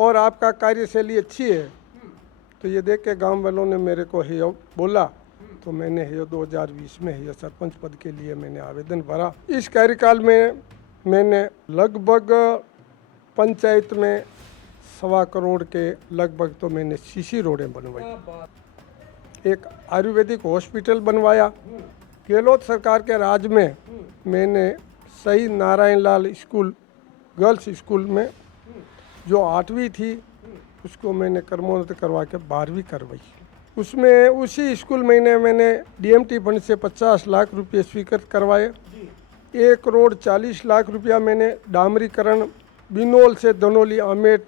और आपका कार्यशैली अच्छी है। तो ये देख के गांव वालों ने मेरे को है बोला, तो मैंने है 2020 में है सरपंच पद के लिए मैंने आवेदन भरा। इस कार्यकाल में मैंने लगभग पंचायत में 1.25 करोड़ के लगभग तो मैंने सीसी रोडें बनवाई, एक आयुर्वेदिक हॉस्पिटल बनवाया। गहलोत सरकार के राज में मैंने शहीद Narayan Lal school girls school में जो 8वीं थी उसको मैंने क्रमोन्नत करवा के 12वीं करवाई। उसमें उसी स्कूल में मैंने डीएमटी फंड से 50 लाख रुपये स्वीकृत करवाए। 1 करोड़ 40 लाख रुपया मैंने डामरीकरण बिनोल से दनोली आमेट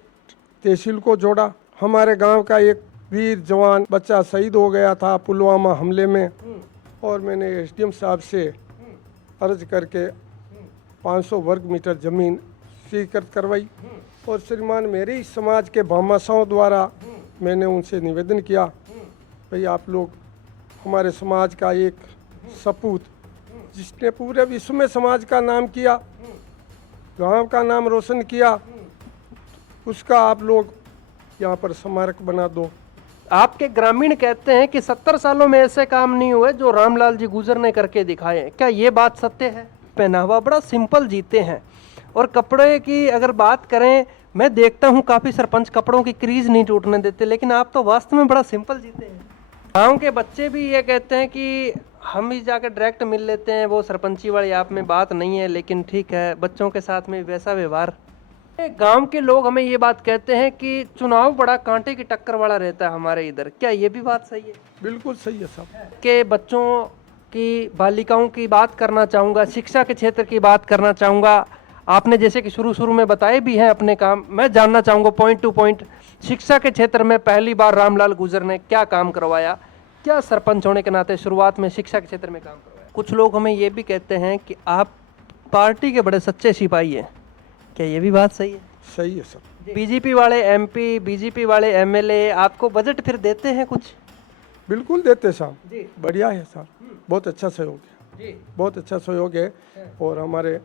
तहसील को जोड़ा। हमारे गांव का एक वीर जवान बच्चा शहीद हो गया था पुलवामा हमले में, और मैंने एसडीएम साहब से अर्ज करके 500 वर्ग मीटर ज़मीन स्वीकृत करवाई। और श्रीमान मेरे ही समाज के भामाशाहों द्वारा मैंने उनसे निवेदन किया, भाई आप लोग हमारे समाज का एक सपूत जिसने पूरे विश्व में समाज का नाम किया, गांव का नाम रोशन किया, उसका आप लोग यहाँ पर स्मारक बना दो। आपके ग्रामीण कहते हैं कि 70 सालों में ऐसे काम नहीं हुए जो रामलाल जी गुजर ने करके दिखाए, क्या ये बात सत्य है? पहनावा बड़ा सिंपल जीते हैं, और कपड़े की अगर बात करें, मैं देखता हूँ काफ़ी सरपंच कपड़ों की क्रीज नहीं टूटने देते, लेकिन आप तो वास्तव में बड़ा सिंपल जीते हैं। गाँव के बच्चे भी ये कहते हैं कि हम ही जाकर डायरेक्ट मिल लेते हैं, वो सरपंची वाली आप में बात नहीं है, लेकिन ठीक है बच्चों के साथ में वैसा व्यवहार। गांव के लोग हमें ये बात कहते हैं कि चुनाव बड़ा कांटे की टक्कर वाला रहता है हमारे इधर, क्या ये भी बात सही है? बिल्कुल सही है साहब। के बच्चों की बालिकाओं की बात करना चाहूँगा, शिक्षा के क्षेत्र की बात करना चाहूँगा। आपने जैसे कि शुरू में बताए भी हैं अपने काम, मैं जानना चाहूँगा पॉइंट टू पॉइंट, शिक्षा के क्षेत्र में पहली बार रामलाल गुजर ने क्या काम करवाया, क्या सरपंच होने के नाते शुरुआत में शिक्षा के क्षेत्र में काम करवाया? कुछ लोग हमें ये भी कहते हैं कि आप पार्टी के बड़े सच्चे सिपाही हैं, क्या ये भी बात सही है? सही है सर। बीजेपी वाले एमपी, बीजेपी वाले एमएलए आपको बजट फिर देते हैं कुछ? बिल्कुल देते साहब, बढ़िया है साहब, बहुत अच्छा सहयोग है, बहुत अच्छा सहयोग है। और हमारे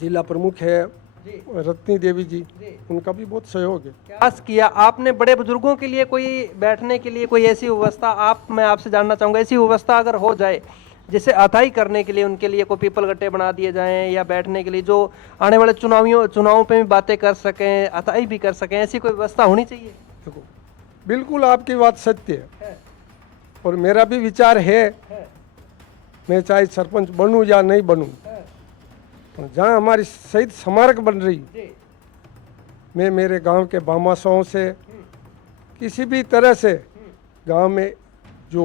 जिला प्रमुख है रत्नी देवी जी, उनका भी बहुत सहयोग है। खास किया आपने बड़े बुजुर्गों के लिए कोई बैठने के लिए कोई ऐसी व्यवस्था, मैं आपसे जानना चाहूँगा, ऐसी व्यवस्था अगर हो जाए जैसे अथाई करने के लिए उनके लिए कोई पीपल गट्टे बना दिए जाएं, या बैठने के लिए जो आने वाले चुनावों पे भी बातें कर सकें, अथाई भी कर सकें, ऐसी कोई व्यवस्था होनी चाहिए। देखो बिल्कुल आपकी बात सत्य है, और मेरा भी विचार है, मैं चाहे सरपंच बनूं या नहीं बनूं, तो जहाँ हमारी शहीद स्मारक बन रही, मैं मेरे गांव के भामाशाहों से किसी भी तरह से गांव में जो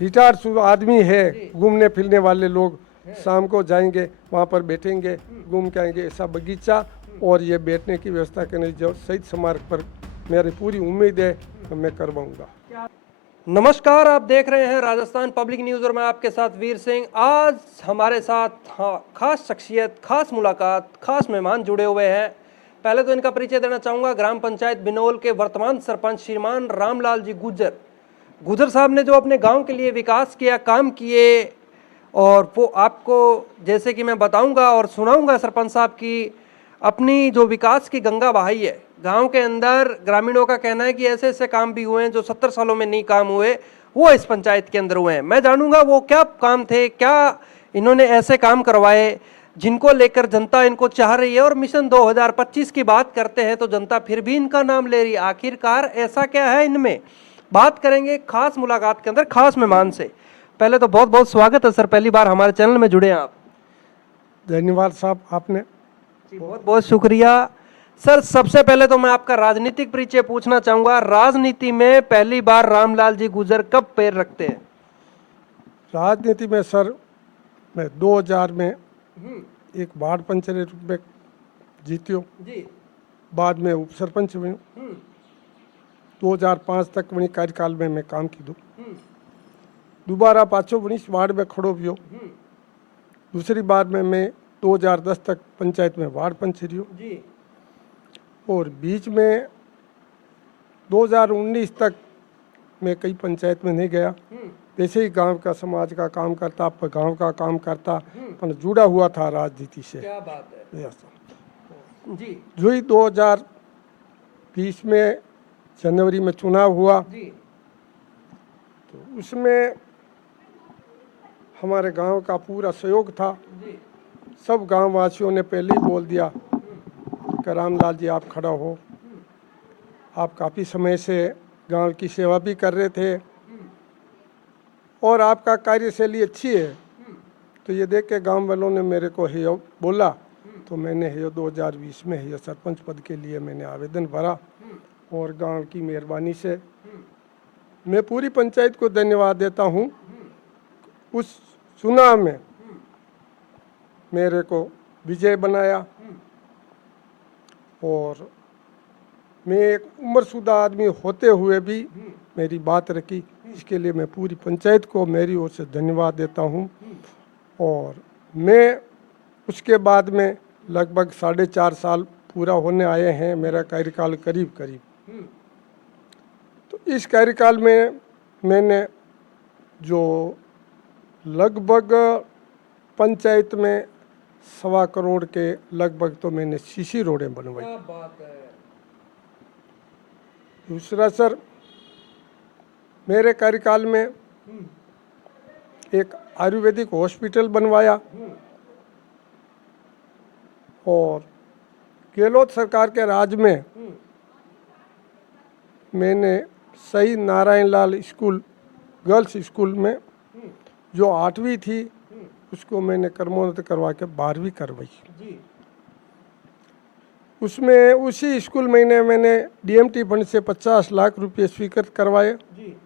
रिटायर्ड आदमी है, घूमने फिरने वाले लोग, शाम को जाएंगे वहाँ पर बैठेंगे, घूम के आएंगे, ऐसा बगीचा और ये बैठने की व्यवस्था करने जो शहीद स्मारक पर मेरी पूरी उम्मीद है तो मैं करवाऊंगा। नमस्कार, आप देख रहे हैं राजस्थान पब्लिक न्यूज़ और मैं आपके साथ वीर सिंह। आज हमारे साथ खास शख्सियत, खास मुलाकात, खास मेहमान जुड़े हुए हैं। पहले तो इनका परिचय देना चाहूँगा। ग्राम पंचायत बिनोल के वर्तमान सरपंच श्रीमान रामलाल जी गुजर साहब ने जो अपने गांव के लिए विकास किया, काम किए, और वो आपको जैसे कि मैं बताऊंगा और सुनाऊंगा सरपंच साहब की अपनी जो विकास की गंगा बहाई है गांव के अंदर। ग्रामीणों का कहना है कि ऐसे ऐसे काम भी हुए हैं जो 70 सालों में नहीं काम हुए, वो इस पंचायत के अंदर हुए हैं। मैं जानूंगा वो क्या काम थे, क्या इन्होंने ऐसे काम करवाए जिनको लेकर जनता इनको चाह रही है। और मिशन 2025 की बात करते हैं तो जनता फिर भी इनका नाम ले रही है। आखिरकार ऐसा क्या है इनमें, बात करेंगे खास मुलाकात के अंदर खास मेहमान से। पहले तो बहुत बहुत स्वागत है सर, पहली बार हमारे चैनल में जुड़े हैं आप। धन्यवाद साहब, आपने बहुत बहुत शुक्रिया सर। सबसे पहले तो मैं आपका राजनीतिक परिचय पूछना चाहूंगा। राजनीति में पहली बार रामलाल जी गुजर कब पैर रखते हैं? राजनीति में सर मैं 2000 में एक वार्ड पंचायत में जीत्यो, बाद में उप सरपंच हुई। 2005 तक वही कार्यकाल में मैं काम की दोबारा पाछो 19 वार्ड में खड़ो हुई। दूसरी बार में मैं 2010 तक पंचायत में वार्ड पंच रही, और बीच में 2019 तक मैं कई पंचायत में नहीं गया। वैसे ही गांव का समाज का काम करता, गांव का काम करता, पर जुड़ा हुआ था राजनीति से। क्या बात है। जी जो ही 2020 में जनवरी में चुनाव हुआ जी तो उसमें हमारे गांव का पूरा सहयोग था। जी सब गांव वासियों ने पहले ही बोल दिया कि रामलाल जी आप खड़ा हो, आप काफ़ी समय से गांव की सेवा भी कर रहे थे और आपका कार्यशैली अच्छी है। तो ये देख के गांव वालों ने मेरे को है बोला, तो मैंने है 2020 में है सरपंच पद के लिए मैंने आवेदन भरा और गांव की मेहरबानी से मैं पूरी पंचायत को धन्यवाद देता हूं। उस चुनाव में मेरे को विजय बनाया और मैं एक उम्रशुदा आदमी होते हुए भी मेरी बात रखी, इसके लिए मैं पूरी पंचायत को मेरी ओर से धन्यवाद देता हूं। और मैं उसके बाद में लगभग 4.5 साल पूरा होने आए हैं मेरा कार्यकाल करीब करीब। तो इस कार्यकाल में मैंने जो लगभग पंचायत में 1.25 करोड़ के लगभग तो मैंने सीसी रोडें बनवाई। क्या बात है। दूसरा सर, मेरे कार्यकाल में एक आयुर्वेदिक हॉस्पिटल बनवाया और गहलोत सरकार के राज में मैंने सही Narayan Lal school girls school में जो 8वीं थी उसको मैंने क्रमोन्नत करवा के 12वीं करवाई। जी उसमें उसी स्कूल में मैंने डीएमटी फंड से 50 लाख रुपए स्वीकृत करवाए, जी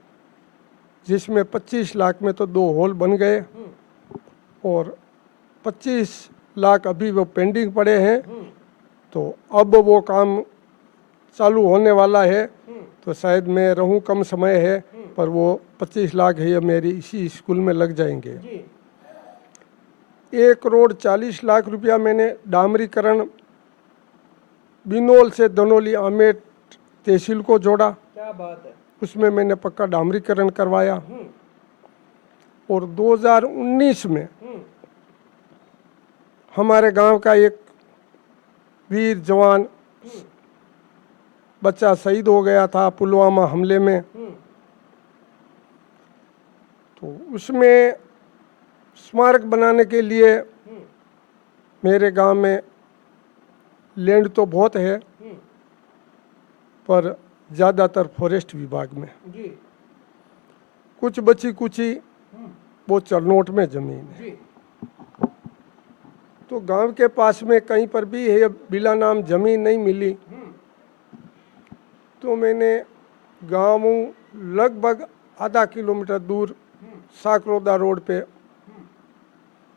जिसमें 25 लाख में तो 2 हॉल बन गए और 25 लाख अभी वो पेंडिंग पड़े हैं। तो अब वो काम चालू होने वाला है, तो शायद मैं रहूं कम समय है पर वो 25 लाख है मेरी इसी स्कूल में लग जाएंगे। जी 1,40,00,000 रुपया मैंने डामरीकरण बिनोल से दनोली आमेट तहसील को जोड़ा, क्या बात है। उसमें मैंने पक्का डामरीकरण करवाया। और 2019 में हमारे गांव का एक वीर जवान बच्चा शहीद हो गया था पुलवामा हमले में, तो उसमें स्मारक बनाने के लिए मेरे गांव में लैंड तो बहुत है पर ज़्यादातर फॉरेस्ट विभाग में, जी कुछ बची कुची वो चरनोट में ज़मीन है। जी तो गांव के पास में कहीं पर भी है बिला नाम ज़मीन नहीं मिली, तो मैंने गांव लगभग आधा किलोमीटर दूर साकरोदा रोड पे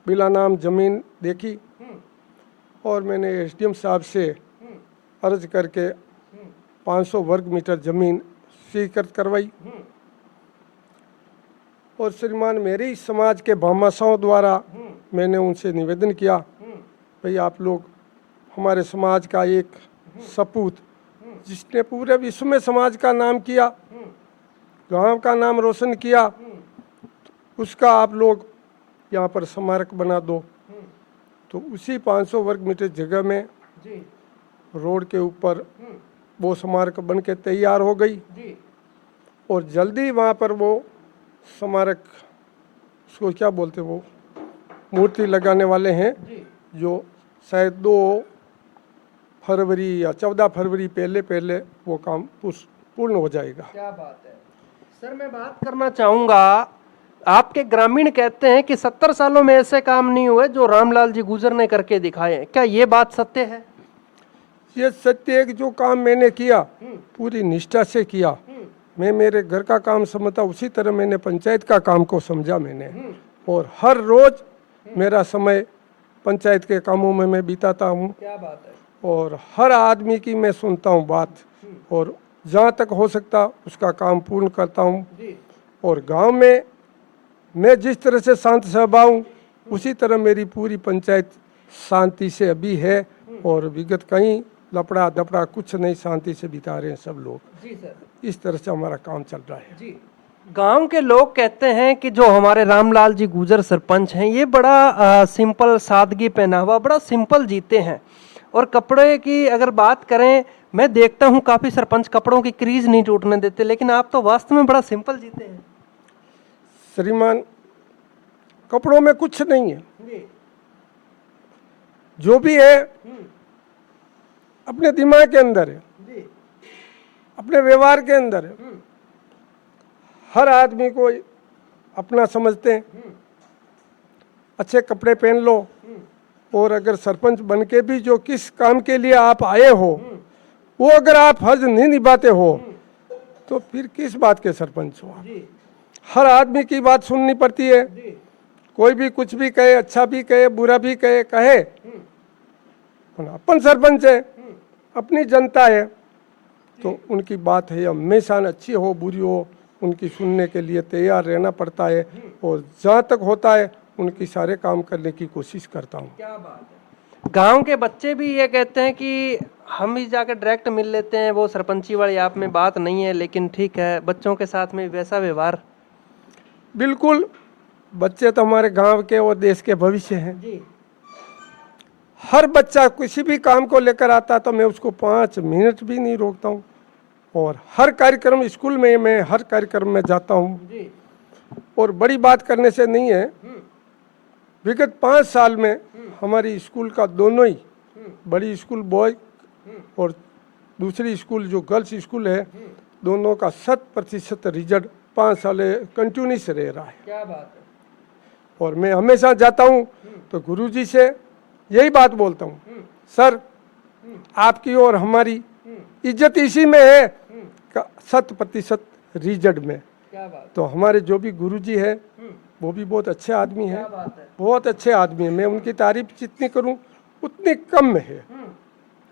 बिला नाम ज़मीन देखी और मैंने एसडीएम साहब से अर्ज करके 500 वर्ग मीटर ज़मीन स्वीकृत करवाई। और श्रीमान मेरे ही समाज के भामाशाहों द्वारा मैंने उनसे निवेदन किया, भाई आप लोग हमारे समाज का एक सपूत जिसने पूरे विश्व में समाज का नाम किया, गांव का नाम रोशन किया, उसका आप लोग यहाँ पर स्मारक बना दो। तो उसी 500 वर्ग मीटर जगह में जी रोड के ऊपर वो स्मारक बन के तैयार हो गई जी और जल्दी वहाँ पर वो स्मारक उसको क्या बोलते वो मूर्ति लगाने वाले हैं, जी जो शायद 2 फरवरी या 14 फरवरी पहले वो काम पूर्ण हो जाएगा। क्या बात है। सर मैं बात करना चाहूँगा, आपके ग्रामीण कहते हैं कि 70 सालों में ऐसे काम नहीं हुए जो रामलाल जी गुजर ने करके दिखाए हैं, क्या ये बात सत्य है? ये सत्य है कि जो काम मैंने किया पूरी निष्ठा से किया। मैं मेरे घर का काम समझता उसी तरह मैंने पंचायत का काम को समझा मैंने, और हर रोज मेरा समय पंचायत के कामों में मैं बिताता हूँ। क्या बात है। और हर आदमी की मैं सुनता हूँ बात और जहाँ तक हो सकता उसका काम पूर्ण करता हूँ। जी और गांव में मैं जिस तरह से शांत स्वभाव हूँ उसी तरह मेरी पूरी पंचायत शांति से अभी है, और विगत कहीं लपड़ा दपड़ा कुछ नहीं, शांति से बिता रहे हैं सब लोग। जी सर, इस तरह से हमारा काम चल रहा है। जी गांव के लोग कहते हैं कि जो हमारे रामलाल जी गुजर सरपंच हैं ये बड़ा सिंपल सादगी पहनावा बड़ा सिंपल जीते हैं और कपड़े की अगर बात करें, मैं देखता हूँ काफी सरपंच कपड़ों की क्रीज नहीं टूटने देते, लेकिन आप तो वास्तव में बड़ा सिंपल जीते हैं। श्रीमान, कपड़ों में कुछ नहीं है, जी। जो भी है अपने दिमाग के अंदर है, जी। अपने व्यवहार के अंदर है। हर आदमी को अपना समझते हैं। अच्छे कपड़े पहन लो, और अगर सरपंच बन के भी जो किस काम के लिए आप आए हो वो अगर आप फर्ज नहीं निभाते हो तो फिर किस बात के सरपंच हो आप? हर आदमी की बात सुननी पड़ती है। कोई भी कुछ भी कहे, अच्छा भी कहे, बुरा भी कहे, अपन सरपंच है, अपनी जनता है, तो उनकी बात है हमेशा अच्छी हो बुरी हो उनकी सुनने के लिए तैयार रहना पड़ता है, और जहाँ तक होता है उनकी सारे काम करने की कोशिश करता हूँ। क्या बात है। गांव के बच्चे भी ये कहते हैं कि हम ही जाकर डायरेक्ट मिल लेते हैं, वो सरपंची वाली आप में बात नहीं है, लेकिन ठीक है, बच्चों के साथ में वैसा व्यवहार। बिल्कुल, बच्चे तो हमारे गांव के और देश के भविष्य हैं। जी। हर बच्चा किसी भी काम को लेकर आता तो मैं उसको 5 मिनट भी नहीं रोकता हूँ, और हर कार्यक्रम स्कूल में मैं हर कार्यक्रम में जाता हूँ। जी। और बड़ी बात करने से नहीं है, विगत 5 साल में हमारी स्कूल का दोनों ही, बड़ी स्कूल बॉय और दूसरी स्कूल जो गर्ल्स स्कूल है, दोनों का 100% रिजल्ट 5 साल कंटिन्यूस रह रहा है। क्या बात है। और मैं हमेशा जाता हूँ तो गुरुजी से यही बात बोलता हूँ, सर आपकी और हमारी इज्जत इसी में है, 100% रिजल्ट में। क्या बात। तो हमारे जो भी गुरुजी है वो भी बहुत अच्छे आदमी हैं, बहुत अच्छे आदमी हैं। मैं उनकी तारीफ जितनी करूं उतनी कम है।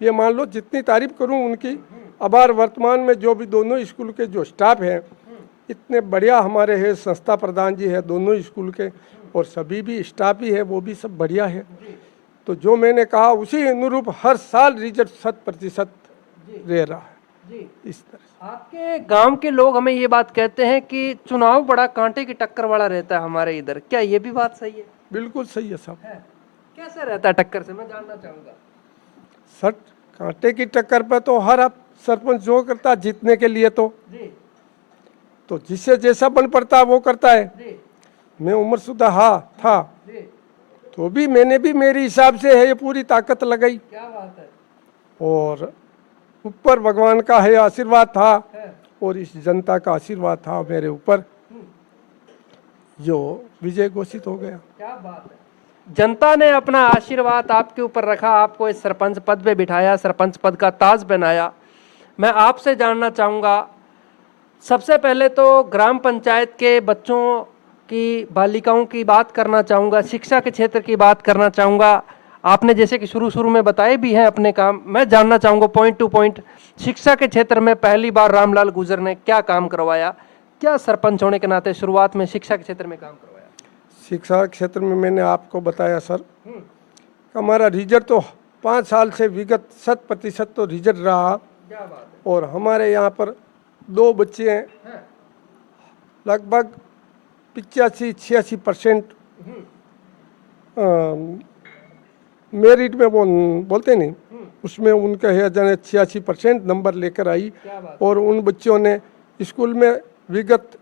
ये मान लो जितनी तारीफ करूं उनकी, अबार वर्तमान में जो भी दोनों स्कूल के जो स्टाफ हैं इतने बढ़िया हमारे हैं, संस्था प्रधान जी है दोनों स्कूल के, और सभी भी स्टाफ ही है वो भी सब बढ़िया है। तो जो मैंने कहा उसी अनुरूप हर साल रिजल्ट 100% रह रहा है। इस तरह आपके गांव के लोग हमें ये बात कहते हैं कि चुनाव बड़ा कांटे की टक्कर वाला रहता है हमारे इधर, क्या ये भी बात सही है? बिल्कुल सही है साहब। कैसे रहता है टक्कर से, मैं जानना चाहूंगा। सर, कांटे की टक्कर पर तो हर आप सरपंच जो करता है जीतने के लिए तो जिससे जैसा बन पड़ता है वो करता है। मैं उम्रशुदा था तो भी मैंने भी मेरे हिसाब से है ये पूरी ताकत लगाई। क्या बात है। और ऊपर भगवान का है आशीर्वाद था, और इस जनता का आशीर्वाद था मेरे ऊपर, जो विजय घोषित हो गया। क्या बात है। जनता ने अपना आशीर्वाद आपके ऊपर रखा, आपको इस सरपंच पद पे बिठाया, सरपंच पद का ताज पहनाया। मैं आपसे जानना चाहूँगा, सबसे पहले तो ग्राम पंचायत के बच्चों की, बालिकाओं की बात करना चाहूँगा, शिक्षा के क्षेत्र की बात करना चाहूँगा। आपने जैसे कि शुरू में बताए भी हैं अपने काम, मैं जानना चाहूँगा पॉइंट टू पॉइंट, शिक्षा के क्षेत्र में पहली बार रामलाल गुर्जर ने क्या काम करवाया, क्या सरपंच होने के नाते शुरुआत में शिक्षा के क्षेत्र में काम करवाया? शिक्षा क्षेत्र में मैंने आपको बताया सर, हमारा रिजल्ट तो 5 साल से विगत 100% तो रिजल्ट रहा। क्या बात है। और हमारे यहाँ पर 2 बच्चे हैं, लगभग 85-86% मेरिट में वो बोलते नहीं, उसमें उनका है जाने 86% नंबर लेकर आई। और उन बच्चों ने स्कूल में विगत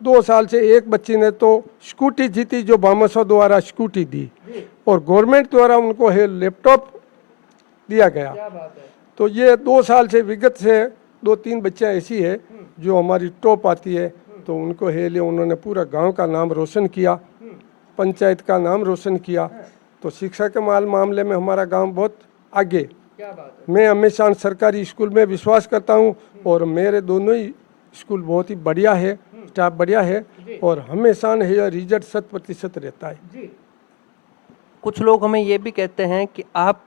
2 साल से एक बच्ची ने तो स्कूटी जीती, जो भामाशाह द्वारा स्कूटी दी, और गवर्नमेंट द्वारा उनको है लैपटॉप दिया गया। क्या बात है। तो ये 2 साल से विगत से 2-3 बच्चियाँ ऐसी है जो हमारी टॉप आती है, तो उनको है ले उन्होंने पूरा गांव का नाम रोशन किया, पंचायत का नाम रोशन किया। तो शिक्षा के मामले में हमारा गांव बहुत आगे। क्या बात है। मैं हमेशा सरकारी स्कूल में विश्वास करता हूं, और मेरे दोनों ही स्कूल बहुत ही बढ़िया है, स्टाफ बढ़िया है, और हमेशा है रिजल्ट 100% रहता है। कुछ लोग हमें ये भी कहते हैं कि आप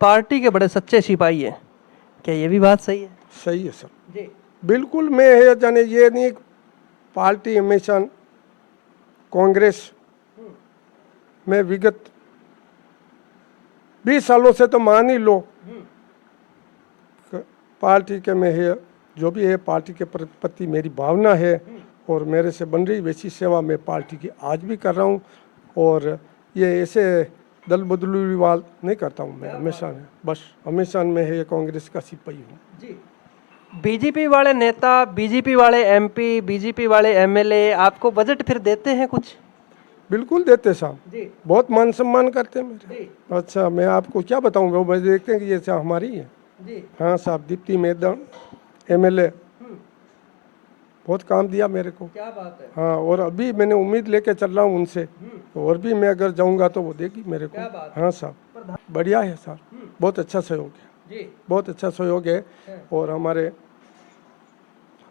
पार्टी के बड़े सच्चे सिपाही हैं, क्या ये भी बात सही है? सही है सर, बिल्कुल। मैं है जाने ये नहीं, पार्टी हमेशा कांग्रेस में विगत 20 सालों से तो मान ही लो, पार्टी के में है जो भी है, पार्टी के प्रति मेरी भावना है, और मेरे से बन रही वैसी सेवा मैं पार्टी की आज भी कर रहा हूँ। और ये ऐसे दल बदलूवाल नहीं करता हूँ मैं, हमेशा बस हमेशा में है कांग्रेस का सिपाही हूँ जी। बीजेपी वाले नेता, बीजेपी वाले एमपी, बीजेपी वाले एमएलए आपको बजट फिर देते हैं कुछ? बिल्कुल देते साहब, जी बहुत मान सम्मान करते हैं मेरे। जी अच्छा मैं आपको क्या बताऊँ, वो बस देखते हैं कि ये साहब हमारी है। जी। हाँ साहब, दीप्ति मैदान एमएलए बहुत काम दिया मेरे को। क्या बात है। हाँ, और अभी मैंने उम्मीद लेके चल रहा हूँ उनसे, तो और भी मैं अगर जाऊँगा तो वो देगी मेरे को। क्या बात है। हाँ साहब, बढ़िया है साहब, बहुत अच्छा सहयोग है, जी बहुत अच्छा सहयोग है। और हमारे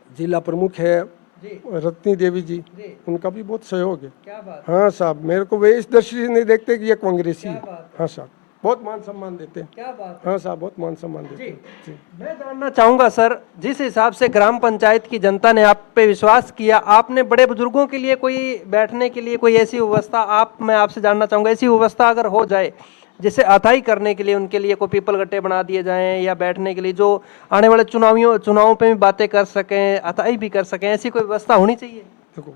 जिला प्रमुख है जी रत्नी देवी जी, जी। उनका भी बहुत सहयोग है। क्या बात। हाँ साहब, मेरे को वे इस दृष्टि से नहीं देखते कि ये कांग्रेसी है। क्या बात है। हाँ साहब, बहुत मान सम्मान देते हैं। क्या बात है। हाँ साहब, बहुत मान सम्मान देते जी। हैं जी। मैं जानना चाहूंगा सर, जिस हिसाब से ग्राम पंचायत की जनता ने आप पे विश्वास किया, आपने बड़े बुजुर्गों के लिए कोई बैठने के लिए कोई ऐसी व्यवस्था, मैं आपसे जानना चाहूंगा ऐसी व्यवस्था अगर हो जाए जिसे अथाई करने के लिए उनके लिए कोई पीपल गट्टे बना दिए जाएं, या बैठने के लिए जो आने वाले चुनावों पे भी बातें कर सकें, अथाई भी कर सकें, ऐसी कोई व्यवस्था होनी चाहिए? देखो,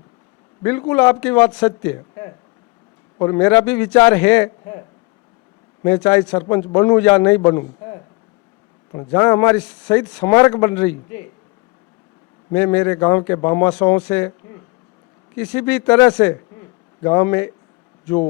बिल्कुल आपकी बात सत्य है, और मेरा भी विचार है। है, मैं चाहे सरपंच बनूं या नहीं बनूं, है। पर जहाँ हमारी शहीद स्मारक बन रही, जी मैं मेरे गांव के बामासाओं से किसी भी तरह से गांव में जो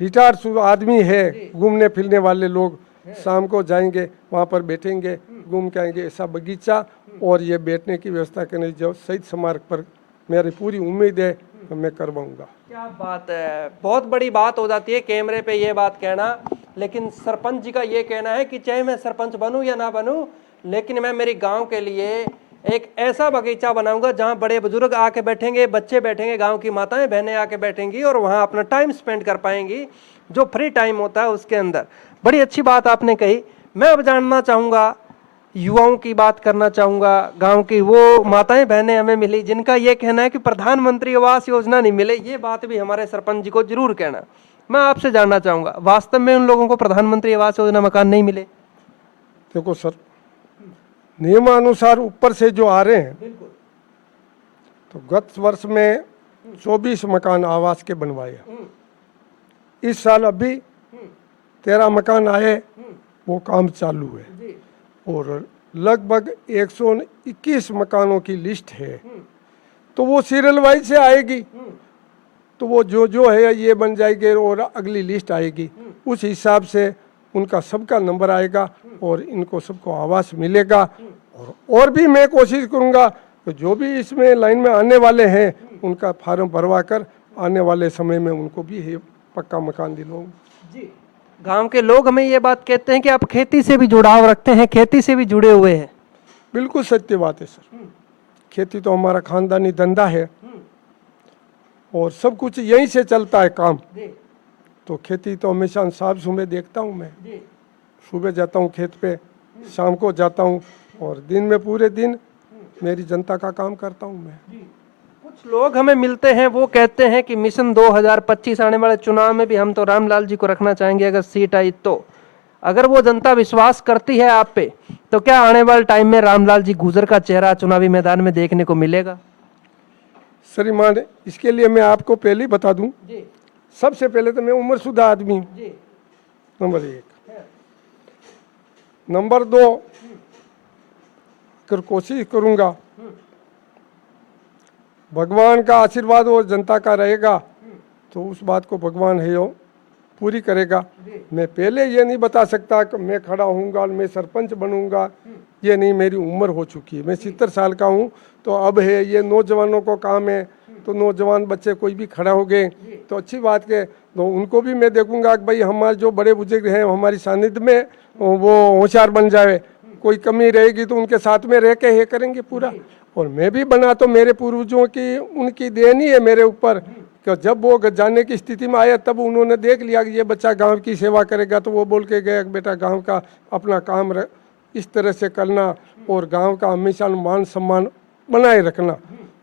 रिटायर्ड आदमी है, घूमने फिरने वाले लोग, शाम को जाएंगे वहाँ पर बैठेंगे, घूम के आएंगे, ऐसा बगीचा और ये बैठने की व्यवस्था करने जो शहीद स्मारक पर मेरी पूरी उम्मीद है कि मैं करवाऊंगा। क्या बात है, बहुत बड़ी बात हो जाती है कैमरे पे ये बात कहना, लेकिन सरपंच जी का ये कहना है कि चाहे मैं सरपंच बनूं या ना बनूं, लेकिन मैं मेरे गांव के लिए एक ऐसा बगीचा बनाऊंगा जहां बड़े बुजुर्ग आके बैठेंगे, बच्चे बैठेंगे, गांव की माताएं बहनें आके बैठेंगी और वहां अपना टाइम स्पेंड कर पाएंगी, जो फ्री टाइम होता है उसके अंदर। बड़ी अच्छी बात आपने कही। मैं अब जानना चाहूंगा, युवाओं की बात करना चाहूंगा, गांव की वो माताएं बहनें हमें मिली जिनका ये कहना है कि प्रधानमंत्री आवास योजना नहीं मिले, ये बात भी हमारे सरपंच जी को जरूर कहना। मैं आपसे जानना चाहूंगा, वास्तव में उन लोगों को प्रधानमंत्री आवास योजना मकान नहीं मिले? देखो सर, नियमानुसार ऊपर से जो आ रहे हैं, बिल्कुल। तो गत वर्ष में 24 मकान आवास के बनवाए, इस साल अभी 13 मकान आए, वो काम चालू है और लगभग 121 मकानों की लिस्ट है। तो वो सीरियल वाइज से आएगी, तो वो जो है ये बन जाएगी और अगली लिस्ट आएगी, उस हिसाब से उनका सबका नंबर आएगा और इनको सबको आवास मिलेगा। और भी मैं कोशिश करूंगा कि जो भी इसमें लाइन में आने वाले हैं उनका फार्म भरवा कर आने वाले समय में उनको भी है पक्का मकान दिलवाऊंगा जी। गांव के लोग हमें ये बात कहते हैं कि आप खेती से भी जुड़ाव रखते हैं, खेती से भी जुड़े हुए हैं। बिल्कुल सत्य बात है सर, खेती तो हमारा खानदानी धंधा है और सब कुछ यहीं से चलता है काम। तो खेती तो हमेशा साफ सुबह देखता हूँ मैं, सुबह जाता हूँ खेत पे, शाम को जाता हूँ और दिन में पूरे दिन मेरी जनता का काम करता हूँ मैं। कुछ लोग हमें मिलते हैं, वो कहते हैं कि मिशन 2025 आने वाले चुनाव में भी हम तो रामलाल जी को रखना चाहेंगे अगर सीट आई तो। अगर वो जनता विश्वास करती है आप पे, तो क्या आने वाले टाइम में रामलाल जी गुजर का चेहरा चुनावी मैदान में देखने को मिलेगा? श्रीमान, इसके लिए मैं आपको पहले ही बता दूं, जी सबसे पहले तो मैं उम्रशुदा आदमी हूँ, जी। नंबर 1। नंबर 2, अगर कोशिश करूंगा, भगवान का आशीर्वाद और जनता का रहेगा तो उस बात को भगवान है वो पूरी करेगा। मैं पहले ये नहीं बता सकता कि मैं खड़ा होऊंगा, मैं सरपंच बनूंगा, ये नहीं, मेरी उम्र हो चुकी है, मैं 70 साल का हूँ। तो अब है ये नौजवानों को काम है, तो नौजवान बच्चे कोई भी खड़ा हो गए तो अच्छी बात के, तो उनको भी मैं देखूंगा कि भाई हमारे जो बड़े बुजुर्ग हैं हमारी सानिध्य में वो होशियार बन जाए, कोई कमी रहेगी तो उनके साथ में रह के ये करेंगे पूरा। और मैं भी बना तो मेरे पूर्वजों की उनकी देन ही है मेरे ऊपर, कि जब वो जाने की स्थिति में आया तब उन्होंने देख लिया कि ये बच्चा गांव की सेवा करेगा, तो वो बोल के गया कि बेटा गांव का अपना काम इस तरह से करना और गांव का हमेशा मान सम्मान बनाए रखना।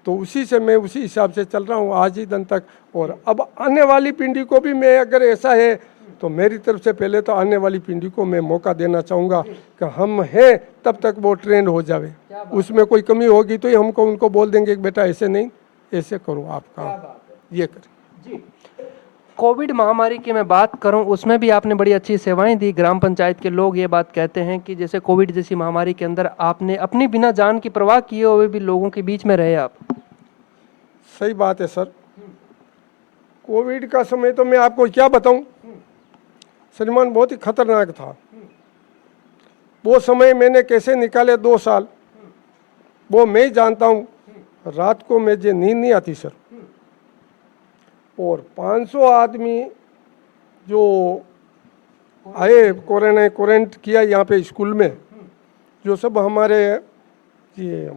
तो उसी से मैं उसी हिसाब से चल रहा हूँ आज ही दिन तक। और अब आने वाली पीढ़ी को भी मैं, अगर ऐसा है तो मेरी तरफ से पहले तो आने वाली पीढ़ी को मैं मौका देना चाहूँगा कि हम हैं तब तक वो ट्रेंड हो जावे, उसमें कोई कमी होगी तो ही हमको उनको बोल देंगे कि बेटा ऐसे नहीं, ऐसे करो आप काम, ये करें। जी। कोविड महामारी की मैं बात करूं, उसमें भी आपने बड़ी अच्छी सेवाएं दी। ग्राम पंचायत के लोग ये बात कहते हैं कि जैसे कोविड जैसी महामारी के अंदर आपने अपनी बिना जान की परवाह किए हुए भी लोगों के बीच में रहे आप। सही बात है सर। कोविड का समय तो मैं आपको क्या बताऊं, श्रीमान बहुत ही खतरनाक था। वो समय मैंने कैसे निकाले 2 साल, वो मैं ही जानता हूँ। रात को मुझे नींद नहीं आती सर। और 500 आदमी जो आए क्वारंट किया यहाँ पे स्कूल में, जो सब हमारे ये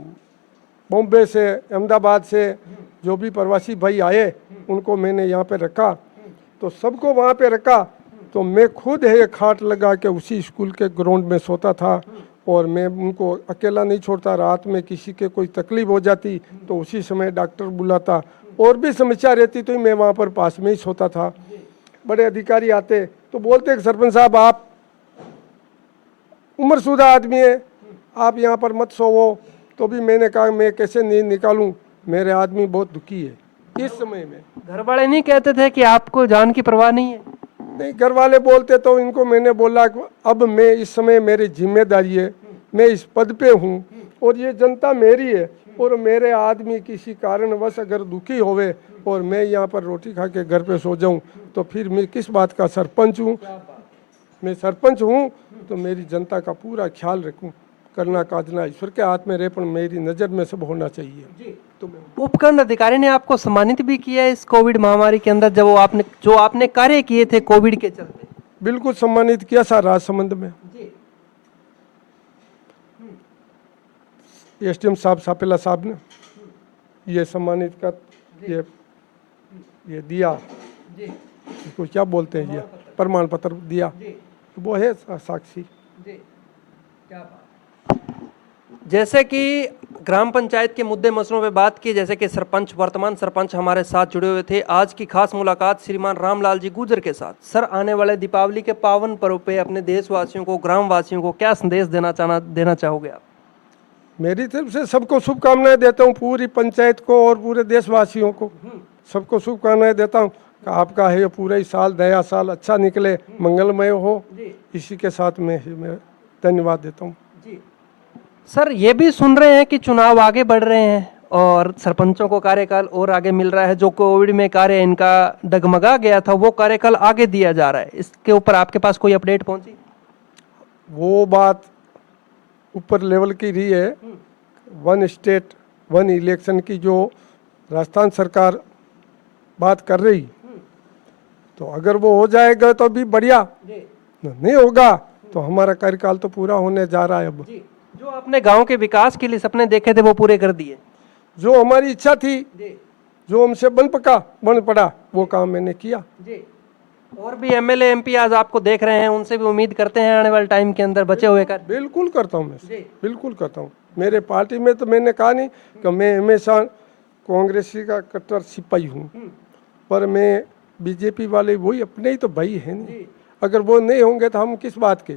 बॉम्बे से, अहमदाबाद से जो भी प्रवासी भाई आए, उनको मैंने यहाँ पे रखा। तो सबको वहाँ पे रखा, तो मैं खुद है खाट लगा के उसी स्कूल के ग्राउंड में सोता था। और मैं उनको अकेला नहीं छोड़ता। रात में किसी के कोई तकलीफ हो जाती तो उसी समय डॉक्टर बुलाता, और भी समस्या रहती तो मैं वहाँ पर पास में ही सोता था। बड़े अधिकारी आते तो बोलते कि सरपंच साहब आप उम्रशुदा आदमी है, आप यहाँ पर मत सोवो। तो भी मैंने कहा मैं कैसे नींद निकालूं, मेरे आदमी बहुत दुखी है इस समय में। घर वाले नहीं कहते थे कि आपको जान की परवाह नहीं है? नहीं, घर वाले बोलते तो इनको मैंने बोला कि अब मैं इस समय मेरी जिम्मेदारी है, मैं इस पद पे हूँ और ये जनता मेरी है। और मेरे आदमी किसी कारणवश अगर दुखी होवे और मैं यहाँ पर रोटी खा के घर पे सो जाऊँ तो फिर मैं किस बात का सरपंच हूँ। मैं सरपंच हूँ तो मेरी जनता का पूरा ख्याल रखूँ। करना काजना ईश्वर के हाथ में रहे, पर मेरी नज़र में सब होना चाहिए। तो मैं उपखंड अधिकारी ने आपको सम्मानित भी किया इस कोविड महामारी के अंदर, जब वो आपने कार्य किए थे कोविड के चलते? बिल्कुल सम्मानित किया सर। राजसमंद में एसडीएम साहब सापेला साहब ने ये सम्मानित कर ये दिया, इसको क्या बोलते हैं, ये प्रमाण पत्र दिया, वो है साक्षी। जैसे कि ग्राम पंचायत के मुद्दे मसलों पे बात की, जैसे कि सरपंच, वर्तमान सरपंच हमारे साथ जुड़े हुए थे। आज की खास मुलाकात श्रीमान रामलाल जी गुर्जर के साथ। सर, आने वाले दीपावली के पावन पर्व पे अपने देशवासियों को, ग्रामवासियों को क्या संदेश देना चाहोगे आप? मेरी तरफ से सबको शुभकामनाएं देता हूँ, पूरी पंचायत को और पूरे देशवासियों को सबको शुभकामनाएं देता हूँ कि आपका है पूरा ही साल, नया साल अच्छा निकले, मंगलमय हो। इसी के साथ मैं धन्यवाद देता हूँ। सर, ये भी सुन रहे हैं कि चुनाव आगे बढ़ रहे हैं और सरपंचों को कार्यकाल और आगे मिल रहा है। जो कोविड में कार्य इनका डगमगा गया था वो कार्यकाल आगे दिया जा रहा है। इसके ऊपर आपके पास कोई अपडेट पहुंची? वो बात ऊपर लेवल की रही है। 1 स्टेट 1 इलेक्शन की जो राजस्थान सरकार बात कर रही, तो अगर वो हो जाएगा तो भी बढ़िया, नहीं होगा तो हमारा कार्यकाल तो पूरा होने जा रहा है। अब जो आपने गांव के विकास के लिए सपने देखे थे वो पूरे कर दिए? जो हमारी इच्छा थी, जो हमसे बन पड़ा, वो काम मैंने किया। और भी एमएलए एमपी आज आपको देख रहे हैं, उनसे भी उम्मीद करते हैं आने वाले टाइम के अंदर बचे हुए कर? बिल्कुल करता हूँ मैं, बिल्कुल करता हूँ। मेरे पार्टी में तो मैंने कहा नहीं कि मैं हमेशा कांग्रेसी का कट्टर सिपाही हूँ, पर मैं बीजेपी वाले वही अपने ही तो भाई हैं नहीं। अगर वो नहीं होंगे तो हम किस बात के?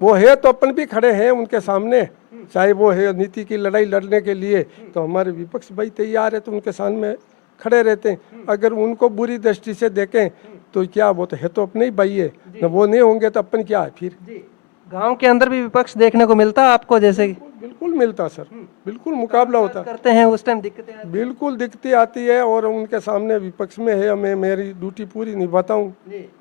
वो है तो अपन भी खड़े हैं उनके सामने, चाहे वो है नीति की लड़ाई लड़ने के लिए, तो हमारे विपक्ष भाई तैयार है तो उनके सामने खड़े रहते हैं। अगर उनको बुरी दृष्टि से देखें तो क्या, वो तो है तो अपने ही भाई है न, वो नहीं होंगे तो अपन क्या है फिर? गांव के अंदर भी विपक्ष देखने को मिलता है आपको? जैसे बिल्कुल मिलता सर, बिल्कुल मुकाबला होता करते हैं उस टाइम दिक्कतें आती? बिल्कुल दिक्कतें आती है और उनके सामने विपक्ष में है, मैं मेरी ड्यूटी पूरी निभाता हूँ।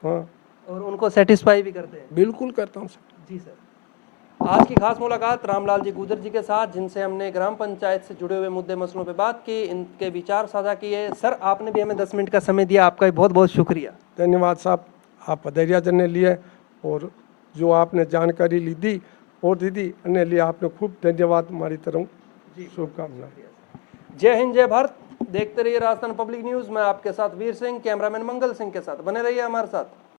हाँ, और उनको सेटिस्फाई भी करते हैं? बिल्कुल करता हूँ सर। जी सर। आज की खास मुलाकात रामलाल जी गुर्जर जी के साथ, जिनसे हमने ग्राम पंचायत से जुड़े हुए मुद्दे मसलों पे बात की, इनके विचार साझा किए। सर, आपने भी हमें 10 मिनट का समय दिया, आपका भी बहुत बहुत शुक्रिया। धन्यवाद साहब, आप पधरिया जन लिए और जो आपने जानकारी ली दी, और दीदी अन्य लिए आपने खूब धन्यवाद हमारी तरफ, शुभकामनाएं। जय हिंद, जय भारत। देखते रहिए राजस्थान पब्लिक न्यूज़। मैं आपके साथ वीर सिंह, कैमरामैन मंगल सिंह के साथ। बने रहिए हमारे साथ।